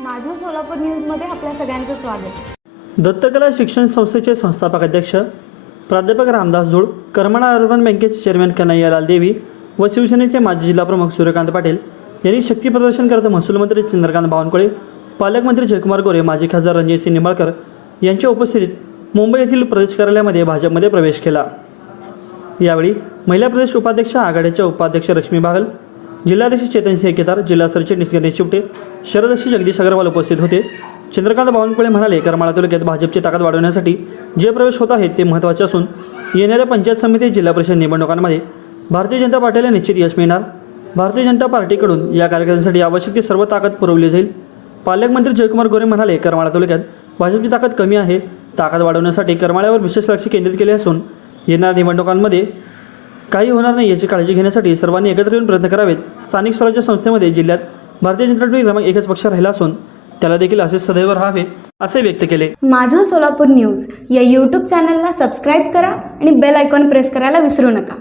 माझं सोलापूर न्यूजमध्ये आपल्या सगळ्यांचं स्वागत. दत्तकला शिक्षण संस्थेचे संस्थापक अध्यक्ष प्राध्यापक रामदास धूळ करमाळा अर्बन बँकेचे चेअरमॅन कन्हैयालाल देवी व शिवसेनेचे माजी जिल्हा प्रमुख सूर्यकांत पाटील यांनी शक्ती प्रदर्शन करत महसूल मंत्री चंद्रकांत बावनकुळे पालकमंत्री जयकुमार गोरे माजी खासदार रणजितसिंह निंबाळकर यांच्या उपस्थितीत मुंबई येथील प्रदेश कार्यालयामध्ये भाजपमध्ये प्रवेश केला. यावेळी महिला प्रदेश उपाध्यक्ष आघाडीच्या उपाध्यक्ष लक्ष्मी बागल जिल्हाध्यक्ष चेतनसिंह केदार जिल्हा सरचिटणीस गणेश चिपटे शरदशी जगदीश अग्रवाल उपस्थित होते. चंद्रकांत बावनकुळे म्हणाले करमाळा तालुक्यात भाजपची ताकद वाढवण्यासाठी जे प्रवेश होत आहेत ते महत्त्वाचे असून येणाऱ्या पंचायत समिती जिल्हा परिषद निवडणुकांमध्ये भारतीय जनता पार्टीला निश्चित यश मिळणार. भारतीय जनता पार्टीकडून या कार्यक्रमासाठी आवश्यक ती सर्व ताकद पुरवली जाईल. पालकमंत्री जयकुमार गोरे म्हणाले करमाळा तालुक्यात भाजपची ताकद कमी आहे. ताकद वाढवण्यासाठी करमाळ्यावर विशेष लक्ष केंद्रित केले असून येणाऱ्या निवडणुकांमध्ये काही होणार नाही याची काळजी घेण्यासाठी सर्वांनी एकत्र येऊन प्रयत्न करावेत. स्थानिक स्वराज्य संस्थेमध्ये जिल्ह्यात भारतीय जनता पार्टी क्रमांक एकच पक्ष राहिला असून त्याला देखील असे सदैव राहावे असे व्यक्त केले. माझं सोलापूर न्यूज या यूट्यूब चॅनलला सबस्क्राईब करा आणि बेल आयकॉन प्रेस करायला विसरू नका.